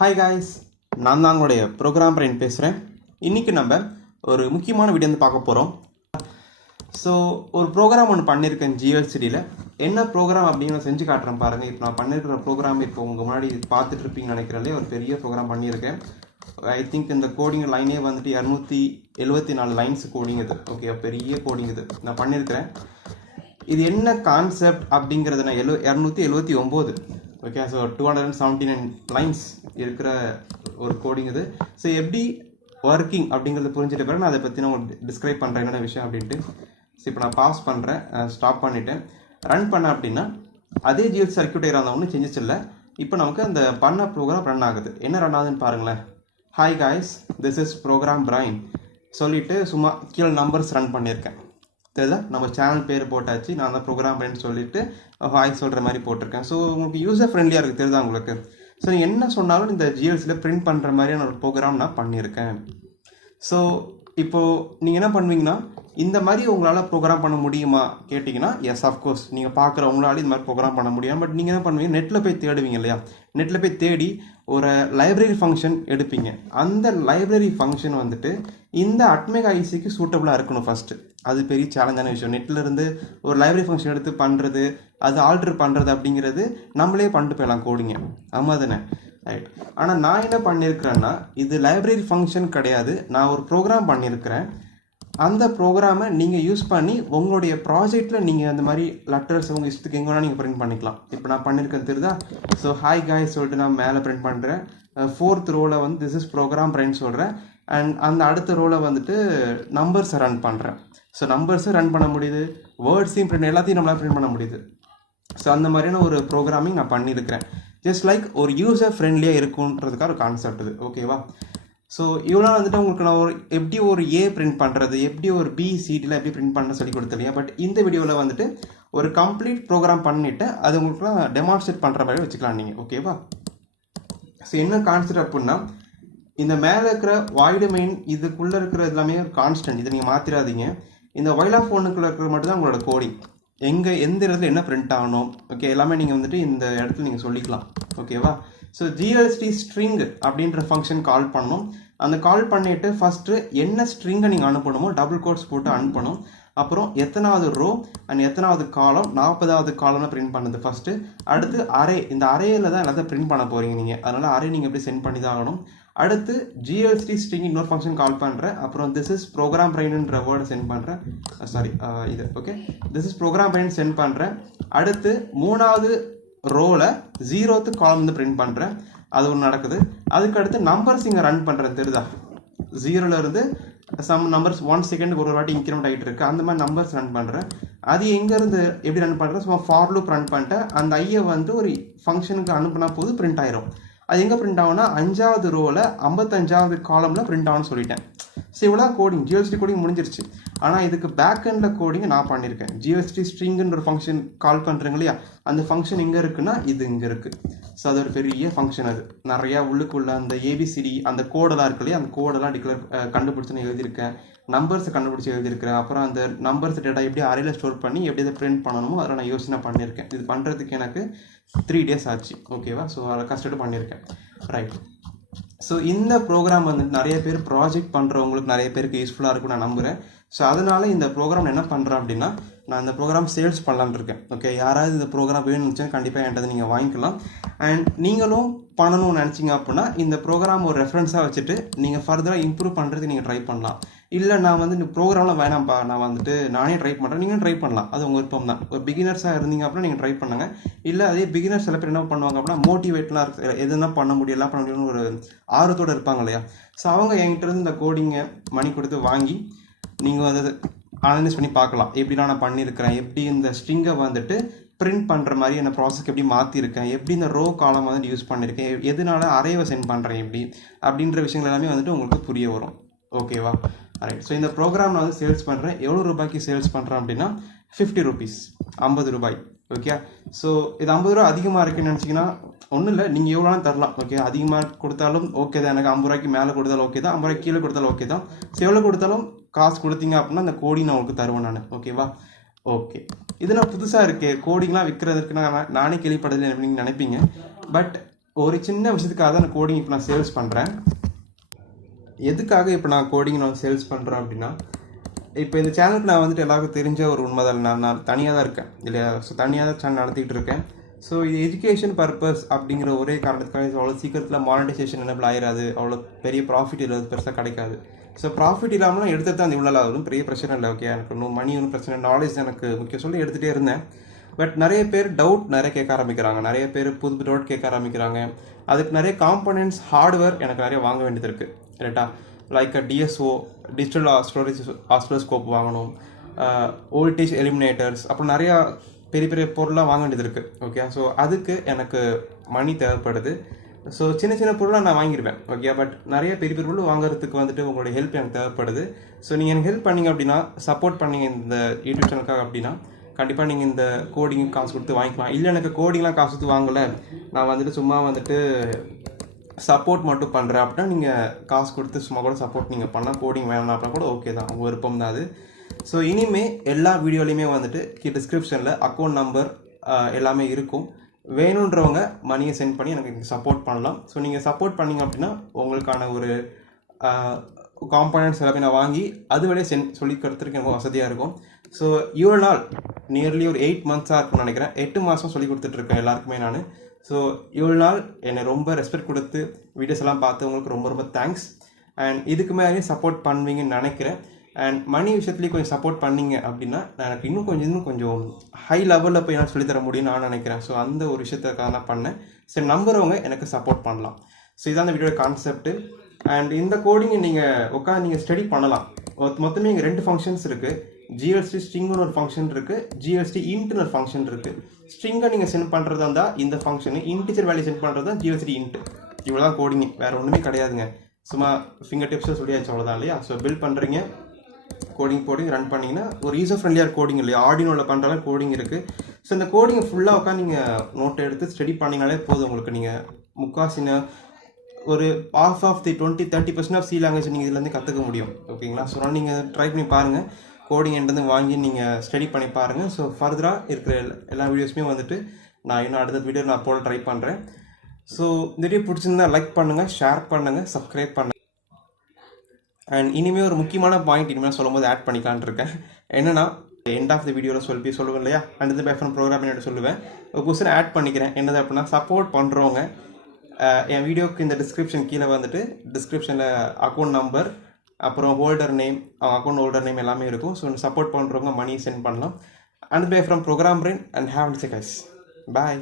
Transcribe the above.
Hi guys, நான் தான் உங்களுடைய ப்ரோக்ராம் பிரைன் பேசுகிறேன். இன்றைக்கி நம்ம ஒரு முக்கியமான வீடியோ வந்து பார்க்க போகிறோம். ஸோ ஒரு ப்ரோக்ராம் ஒன்று பண்ணியிருக்கேன் ஜிஎல்சிடியில். என்ன ப்ரோக்ராம் அப்படின்னு செஞ்சு காட்டுறேன் பாருங்கள். இப்போ நான் பண்ணியிருக்கிற ப்ரோக்ராம் இப்போ உங்கள் முன்னாடி பார்த்துட்டு இருப்பீங்கன்னு நினைக்கிறேன். ஒரு பெரிய ப்ரோக்ராம் பண்ணியிருக்கேன். ஐ திங்க் இந்த கோடிங் லைனே வந்துட்டு 274 லைன்ஸ் கோடிங் இது. ஓகே, பெரிய கோடிங் இது நான் பண்ணியிருக்கிறேன். இது என்ன கான்செப்ட் அப்படிங்கிறது நான் 279 ஓகே. ஸோ 279 லைன்ஸ் இருக்கிற ஒரு கோடிங் இது. ஸோ எப்படி ஒர்க்கிங் அப்படிங்கிறது புரிஞ்சுட்டு பிறகு நான் அதை பற்றி நான் உங்களுக்கு டிஸ்கிரைப் பண்ணுறேன் என்னென்ன விஷயம் அப்படின்ட்டு. ஸோ இப்போ நான் பாஸ் பண்ணுறேன், ஸ்டாப் பண்ணிவிட்டேன், ரன் பண்ணேன் அப்படின்னா அதே ஜிஎல் சர்க்கியூட் இருந்தால் ஒன்றும் சேஞ்சஸ் இல்லை. இப்போ நமக்கு அந்த பண்ண ப்ரோக்ராம் ரன் ஆகுது. என்ன ரன் ஆகுதுன்னு பாருங்களேன். Hi guys, this is program brain சொல்லிவிட்டு சும்மா கீழே நம்பர்ஸ் ரன் பண்ணியிருக்கேன். தெரியுதா? நம்ம சேனல் பேர் போட்டாச்சு, நான் தான் ப்ரோக்ராம் பிரைன் சொல்லிட்டு ஹாய் சொல்கிற மாதிரி போட்டிருக்கேன். ஸோ உங்களுக்கு யூசர் ஃப்ரெண்ட்லியாக இருக்குது. தெரியுதா உங்களுக்கு? ஸோ நீங்கள் என்ன சொன்னாலும் இந்த ஜிஎல்சியில் பிரிண்ட் பண்ணுற மாதிரியான ஒரு ப்ரோக்ராம் நான் பண்ணியிருக்கேன். ஸோ இப்போது நீங்கள் என்ன பண்ணுவீங்கன்னா, இந்த மாதிரி உங்களால் ப்ரோக்ராம் பண்ண முடியுமா கேட்டிங்கன்னா, எஸ் ஆஃப்கோர்ஸ் நீங்கள் பார்க்குற உங்களால் இந்த மாதிரி ப்ரோக்ராம் பண்ண முடியும். பட் நீங்கள் என்ன பண்ணுவீங்க, நெட்டில் போய் தேடுவீங்க இல்லையா? நெட்டில் போய் தேடி ஒரு லைப்ரரி ஃபங்க்ஷன் எடுப்பீங்க. அந்த லைப்ரரி ஃபங்க்ஷன் வந்துட்டு இந்த அட்மெகா ஐசிக்கு சூட்டபுளாக இருக்கணும் ஃபஸ்ட்டு. அது பெரிய சேலஞ்சான விஷயம். நெட்டில் இருந்து ஒரு லைப்ரரி ஃபங்க்ஷன் எடுத்து பண்ணுறது, அது ஆல்டர் பண்ணுறது அப்படிங்கிறது நம்மளே பண்ணிட்டு போயிடலாம் கோடிங்க. ஆமாம் தானே? ரைட். ஆனால் நான் என்ன பண்ணியிருக்கிறேன்னா, இது லைப்ரரி ஃபங்க்ஷன் கிடையாது. நான் ஒரு ப்ரோக்ராம் பண்ணியிருக்கிறேன். அந்த ப்ரோக்ராமை நீங்கள் யூஸ் பண்ணி உங்களுடைய ப்ராஜெக்டில் நீங்கள் அந்த மாதிரி லெட்டர்ஸ் உங்கள் இஷ்டத்துக்கு எங்கே வேணால் நீங்கள் பிரிண்ட் பண்ணிக்கலாம். இப்போ நான் பண்ணியிருக்கிறது தெரியுதா? ஸோ ஹாய் காய்ஸ் சொல்லிட்டு நான் மேலே பிரிண்ட் பண்ணுறேன். 4th ரோவில் வந்து திஸ் இஸ் ப்ரோக்ராம் பிரிண்ட் சொல்கிறேன். அண்ட் அந்த அடுத்த ரோவில் வந்துட்டு நம்பர்ஸை ரன் பண்ணுறேன். ஸோ நம்பர்ஸை ரன் பண்ண முடியுது, வேர்ட்ஸையும் பிரிண்ட், எல்லாத்தையும் நம்மளால் பிரிண்ட் பண்ண முடியுது. ஸோ அந்த மாதிரியான ஒரு ப்ரோக்ராமிங் நான் பண்ணியிருக்கிறேன். ஜஸ்ட் லைக் ஒரு யூசர் ஃப்ரெண்ட்லியாக இருக்குன்றதுக்காக ஒரு கான்செப்ட் இது. ஓகேவா? ஸோ இவ்வளோ வந்துட்டு உங்களுக்கு நான் எப்படி ஒரு ஏ பிரிண்ட் பண்ணுறது, எப்படி ஒரு பிசிடியில் எப்படி பிரிண்ட் பண்ண சொல்லி கொடுத்துருங்க. பட் இந்த வீடியோவில் வந்துட்டு ஒரு கம்ப்ளீட் ப்ரோக்ராம் பண்ணிவிட்டு அது உங்களுக்குலாம் டெமான்ஸ்ட்ரேட் பண்ணுற மாதிரி வச்சுக்கலாம் நீங்கள். ஓகேவா? ஸோ என்ன கான்செப்ட் அப்படின்னா, இந்த மேலே இருக்கிற வாய்டு மெயின் இதுக்குள்ளே இருக்கிற எல்லாமே கான்ஸ்டன்ட், இதை நீங்கள் மாற்றிடாதீங்க. இந்த வைலா ஃபோனுக்குள்ளே இருக்கிற மட்டும் தான் உங்களோட கோடிங். எந்த இடத்துல என்ன பிரிண்ட் ஆகணும், ஓகே, எல்லாமே நீங்கள் வந்துட்டு இந்த இடத்துல நீங்கள் சொல்லிக்கலாம். ஓகேவா? ஸோ ஜிஎல்சி ஸ்ட்ரிங் அப்படின்ற ஃபங்க்ஷன் கால் பண்ணணும். அந்த கால் பண்ணிவிட்டு ஃபஸ்ட்டு என்ன ஸ்ட்ரிங்கை நீங்கள் அனுப்பணுமோ டபுள் கோட்ஸ் போட்டு அனுப்பணும். அப்புறம் எத்தனாவது ரோ அண்ட் எத்தனாவது காலம், 40வது காலம்னு பிரிண்ட் பண்ணுது ஃபஸ்ட்டு. அடுத்து அரே, இந்த அரேயில் தான் எல்லாத்தையும் பிரிண்ட் பண்ண போகிறீங்க நீங்கள். அதனால் அரே நீங்கள் எப்படி சென்ட் பண்ணி தான் ஆகணும். அடுத்து ஜிஎல்சி ஸ்ட்ரிங் இன்னொரு ஃபங்க்ஷன் கால் பண்ணுறேன். அப்புறம் திஸ் இஸ் ப்ரோக்ராம் பிரைன்ன்ற வேர்டை சென்ட் பண்ணுறேன். சாரி, இது okay, this is program brain send பண்ணுறேன். அடுத்து 3வது ரோவில் 0th காலம் வந்து பிரிண்ட் பண்ணுறேன். அது ஒன்று நடக்குது. அதுக்கு அடுத்து நம்பர்ஸ் இங்கே ரன் பண்ணுறேன். தெரியுதா? 0லேருந்து சம் நம்பர்ஸ் 1 செகண்டுக்கு ஒரு வாட்டி இன்க்ரிமெண்ட் ஆகிட்டு இருக்கு. அந்த மாதிரி நம்பர்ஸ் ரன் பண்ணுறேன். அது எங்கேருந்து எப்படி ரன் பண்ணுறேன், சும்மா ஃபார் லூப் ரன் பண்ணிட்டேன். அந்த ஐயை வந்து ஒரு ஃபங்க்ஷனுக்கு அனுப்புனா போது பிரிண்ட் ஆயிரும். அது எங்கே பிரிண்ட் ஆகும்னா 5வது ரோவில் 55வது காலமில் பிரிண்ட் ஆகும்னு சொல்லிட்டேன். ஸோ இவ்வளோ கோடிங், ஜிஎல்சி கோடிங் முடிஞ்சிருச்சு. ஆனால் இதுக்கு பேக் எண்டில் கோடிங் நான் பண்ணியிருக்கேன். ஜிஎல்சி ஸ்ட்ரிங்குன்ற ஒரு ஃபங்க்ஷன் கால் பண்ணுறேங்க இல்லையா, அந்த ஃபங்க்ஷன் எங்கே இருக்குன்னா இது இங்கே இருக்குது. ஸோ அது ஒரு பெரிய ஃபங்க்ஷன். அது நிறையா உள்ளுக்குள்ள அந்த ஏபிசிடி அந்த கோடெல்லாம் இருக்கு இல்லையா, அந்த கோடெல்லாம் கண்டுபிடிச்சு நான் எழுதியிருக்கேன். நம்பர்ஸை கண்டுபிடிச்சி எழுதியிருக்கிறேன். அப்புறம் அந்த நம்பர்ஸ் டேட்டா எப்படி அறையில் ஸ்டோர் பண்ணி எப்படி அதை பிரிண்ட் பண்ணணுமோ அதில் நான் யோசனை பண்ணியிருக்கேன். இது பண்ணுறதுக்கு எனக்கு 3 days ஆச்சு. ஓகேவா? ஸோ அதை கஷ்டப்பட்டு பண்ணியிருக்கேன். ரைட். ஸோ இந்த ப்ரோக்ராம் வந்து நிறைய பேர் ப்ராஜெக்ட் பண்ணுறவங்களுக்கு நிறைய பேருக்கு யூஸ்ஃபுல்லாக இருக்கும் நான் நம்புகிறேன். ஸோ அதனால் இந்த ப்ரோக்ராம் என்ன பண்ணுறேன் அப்படின்னா, நான் இந்த ப்ரோக்ராம் சேல்ஸ் பண்ணலான்னு இருக்கேன். ஓகே, யாராவது இந்த ப்ரோக்ராம் வேணும்னு கண்டிப்பாக என்கிட்ட நீங்கள் வாங்கிக்கலாம். அண்ட் நீங்களும் பண்ணணும்னு நினச்சிங்க அப்படின்னா இந்த ப்ரோக்ராம் ஒரு ரெஃபரன்ஸாக வச்சுட்டு நீங்கள் ஃபர்தராக இம்ப்ரூவ் பண்ணுறதுக்கு நீங்கள் ட்ரை பண்ணலாம். இல்லை நான் வந்து இந்த ப்ரோக்ராம்லாம் வேணாம்ப்பா, நான் வந்துட்டு நானே ட்ரை பண்ணுறேன், நீங்களும் ட்ரை பண்ணலாம். அது உங்கள் விருப்பம் தான். ஒரு பிகினர்ஸாக இருந்தீங்க அப்படின்னா நீங்கள் ட்ரை பண்ணுங்கள். இல்லை அதே பிகினர்ஸ் சில பேர் என்ன பண்ணுவாங்க அப்படின்னா, மோட்டிவேட்லாம் இருக்கு, எதுனா பண்ண முடியும் எல்லாம் பண்ண முடியும்னு ஒரு ஆர்வத்தோடு இருப்பாங்க இல்லையா. ஸோ அவங்க என்கிட்ட இருந்து இந்த கோடிங்கை மணி கொடுத்து வாங்கி நீங்கள் அதை அனலைஸ் பண்ணி பார்க்கலாம். எப்படிலாம் நான் பண்ணியிருக்கிறேன், எப்படி இந்த ஸ்ட்ரிங்கை வந்துட்டு பிரிண்ட் பண்ணுற மாதிரி என்ன ப்ராசஸ்க்கு எப்படி மாற்றிருக்கேன், எப்படி இந்த ரோ காலம் வந்துட்டு யூஸ் பண்ணியிருக்கேன், எதனால அரேவை சென்ட் பண்ணுறேன் எப்படி அப்படின்ற விஷயங்கள் எல்லாமே வந்துட்டு உங்களுக்கு புரிய வரும். ஓகேவா? ரைட். ஸோ இந்த ப்ரோக்ராம் நான் வந்து சேல்ஸ் பண்ணுறேன். எவ்வளோ ரூபாய்க்கு சேல்ஸ் பண்ணுறேன் அப்படின்னா 50 rupees, 50 ரூபாய். ஓகே. ஸோ இது 50 ரூபா அதிகமாக இருக்குன்னு நினச்சிங்கன்னா ஒன்றும் இல்லை, நீங்கள் எவ்வளோனா தரலாம். ஓகே, அதிகமாக கொடுத்தாலும் ஓகே தான், எனக்கு 50 ரூபாய்க்கு மேலே கொடுத்தாலும் ஓகே தான், 50 ரூபாய்க்கு கீழே கொடுத்தாலும் ஓகே தான். ஸோ எவ்வளோ கொடுத்தாலும் காசு கொடுத்தீங்க அப்படின்னா அந்த கோடி நான் உங்களுக்கு தருவேன் நான். ஓகேவா? ஓகே, இது நான் புதுசாக இருக்கே கோடிங்லாம் விற்கிறதுக்கு நானே கேள்விப்படலை அப்படின்னு நினைப்பீங்க. பட் ஒரு சின்ன விஷயத்துக்காக தான் நான் கோடிங் இப்போ நான் சேல்ஸ் பண்ணுறேன். எதுக்காக இப்போ நான் கோடிங் நான் சேல்ஸ் பண்ணுறேன் அப்படின்னா, இப்போ இந்த சேனலுக்கு நான் வந்துட்டு எல்லாருக்கும் தெரிஞ்ச ஒரு உண்மை தான். நான் தனியாக தான் இருக்கேன் இல்லையா? ஸோ தனியாக தான் சேனல் நடத்திக்கிட்டு இருக்கேன். ஸோ இது எஜுகேஷன் பர்பஸ் அப்படிங்கிற ஒரே காரணத்துக்காக அவ்வளோ சீக்கிரத்தில் மானிட்டைசேஷன் எனபிள் ஆயிடாது, அவ்வளோ பெரிய ப்ராஃபிட் இல்லாத பெருசாக கிடைக்காது. ஸோ ப்ராஃபிட் இல்லாமலாம் எடுத்துகிட்டு தான் அந்த இவ்வளோ ஆகும், பெரிய பிரச்சனை இல்லை. ஓகே, எனக்கு இன்னும் மணி ஒன்றும் பிரச்சனை, நாலேஜ் எனக்கு முக்கியம் சொல்லி எடுத்துகிட்டே இருந்தேன். பட் நிறைய பேர் டவுட் நிறைய கேட்க ஆரம்பிக்கிறாங்க, நிறைய பேர் புது டவுட் கேட்க ஆரம்பிக்கிறாங்க. அதுக்கு நிறைய காம்பனன்ட்ஸ் ஹார்ட்வேர் எனக்கு நிறைய வாங்க வேண்டியது இருக்குது ரைட்டா. லைக் டிஎஸ்ஓ, டிஜிட்டல் ஸ்டோரேஜ் ஆஸ்ட்ரோஸ்கோப் வாங்கணும், வோல்டேஜ் எலிமினேட்டர்ஸ், அப்புறம் நிறையா பெரிய பெரிய பொருளாக வாங்க வேண்டியது இருக்குது. ஓகே, ஸோ அதுக்கு எனக்கு மணி தேவைப்படுது. ஸோ சின்ன சின்ன பொருளாக நான் வாங்கிடுவேன். ஓகே, பட் நிறைய பெரிய பெரிய பொருள் வாங்குறதுக்கு வந்துட்டு உங்களுடைய ஹெல்ப் எனக்கு தேவைப்படுது. ஸோ நீங்கள் எனக்கு ஹெல்ப் பண்ணிங்க அப்படின்னா, சப்போர்ட் பண்ணிங்க இந்த யூடியூப் சேனலுக்காக அப்படின்னா, கண்டிப்பாக நீங்கள் இந்த கோடிங் காசு கொடுத்து வாங்கிக்கலாம். இல்லை எனக்கு கோடிங்லாம் காசு கொடுத்து வாங்கலை, நான் வந்துட்டு சும்மா வந்துட்டு சப்போர்ட் மட்டும் பண்ணுறேன் அப்படின்னா, நீங்கள் காசு கொடுத்து சும்மா கூட சப்போர்ட் நீங்கள் பண்ணால், கோடிங் வேணாம் அப்படின்னா கூட ஓகே தான், உங்கள் விருப்பம் தான் அது. ஸோ இனிமேல் எல்லா வீடியோலையுமே வந்துட்டு டிஸ்கிரிப்ஷனில் அக்கௌண்ட் நம்பர் எல்லாமே இருக்கும். வேணுன்றவங்க மணியை சென்ட் பண்ணி எனக்கு நீங்கள் சப்போர்ட் பண்ணலாம். ஸோ நீங்கள் சப்போர்ட் பண்ணிங்க அப்படின்னா உங்களுக்கான ஒரு காம்பனன்ட்ஸ் எல்லாமே நான் வாங்கி அது வழியே சொல்லிக்கிறதுக்கு எனக்கு வசதியாக இருக்கும். ஸோ இவ்வளோ நாள் நியர்லி ஒரு 8 மந்த்ஸாக இருக்குன்னு நினைக்கிறேன், 8 மாதம் சொல்லி கொடுத்துட்ருக்கேன் எல்லாருக்குமே நான். ஸோ இவ்வளோ நாள் என்னை ரொம்ப ரெஸ்பெக்ட் கொடுத்து வீடியோஸ் எல்லாம் பார்த்து உங்களுக்கு ரொம்ப ரொம்ப தேங்க்ஸ். அண்ட் இதுக்கு மேலே சப்போர்ட் பண்ணுவீங்கன்னு நினைக்கிறேன். அண்ட் மணி விஷயத்துலேயும் கொஞ்சம் சப்போர்ட் பண்ணிங்க அப்படின்னா எனக்கு இன்னும் கொஞ்சம் ஹை லெவலில் போய் நான் சொல்லித்தர முடியும்னு நான் நினைக்கிறேன். ஸோ அந்த ஒரு விஷயத்துக்காக நான் பண்ணேன். சரி, நம்புறவங்க எனக்கு சப்போர்ட் பண்ணலாம். ஸோ இதான் அந்த வீடியோட கான்செப்ட். அண்ட் இந்த கோடிங்கை நீங்கள் உட்காந்து நீங்கள் ஸ்டடி பண்ணலாம். மொத்தமே இங்கே 2 ஃபங்க்ஷன்ஸ் இருக்குது. ஜிஎல்சி ஸ்ட்ரிங்னு ஒரு ஃபங்க்ஷன் இருக்குது, ஜிஎல்சி இன்ட்னு ஒரு ஃபங்க்ஷன் இருக்குது. ஸ்ட்ரிங்கை நீங்கள் சென்ட் பண்ணுறதா இருந்தால் இந்த ஃபங்க்ஷனு, இன்டிஜர் வேல்யூ சென்ட் பண்ணுறது தான் ஜிஎல்சி இன்ட். இவ்வளோ தான் கோடிங்க, வேறு ஒன்றுமே கிடையாதுங்க. சும்மா ஃபிங்கர் டிப்ஸில் சொல்லியாச்சு, அவ்வளோதான் இல்லையா? ஸோ பில்ட் பண்ணுறீங்க, கோடிங் போட்டு ரன் பண்ணிங்கன்னா ஒரு யூசர் ஃப்ரெண்ட்லியாக கோடிங் இல்லையா, ஆர்டினோவில் பண்ணுற கோடிங் இருக்குது. ஸோ இந்த கோடிங்கை ஃபுல்லாக உட்காந்து நீங்கள் நோட்டை எடுத்து ஸ்டடி பண்ணிங்கனாலே போதும். உங்களுக்கு நீங்கள் முக்காசின ஒரு half of the 20-30% of C language நீங்கள் இதுலேருந்து கற்றுக்க முடியும். ஓகேங்களா? ஸோ நீங்கள் ட்ரை பண்ணி பாருங்கள், கோடிங் என்கிட்ட வாங்கி நீங்கள் ஸ்டடி பண்ணி பாருங்கள். ஸோ ஃபர்தராக இருக்கிற எல்லா வீடியோஸுமே வந்துட்டு நான் இன்னும் அடுத்த வீடியோ நான் போட ட்ரை பண்ணுறேன். ஸோ இந்த வீடியோ பிடிச்சிருந்தா லைக் பண்ணுங்கள், ஷேர் பண்ணுங்கள், சப்ஸ்கிரைப் பண்ணுங்கள். அண்ட் இனிமேல் ஒரு முக்கியமான பாயிண்ட் இனிமேல் சொல்லும் போது ஆட் பண்ணிக்கலான் இருக்கேன். என்னன்னா, எண்ட் ஆஃப் த வீடியோவில் சொல்லுவேன் இல்லையா, அண்ட் இந்த பேஃபன் ப்ரோக்ராம் என்ன சொல்லுவேன், ஒரு கொஸ்டின் ஆட் பண்ணிக்கிறேன். என்னது அப்படின்னா, சப்போர்ட் பண்ணுறவங்க என் வீடியோக்கு இந்த டிஸ்கிரிப்ஷன் கீழே வந்துட்டு டிஸ்கிரிப்ஷனில் அக்கௌண்ட் நம்பர், அப்புறம் holder name, account holder name எல்லாமே இருக்கும். ஸோ சப்போர்ட் பண்ணுறவங்க மணி சென்ட் பண்ணலாம். And bye from program brain and have its guys. Bye.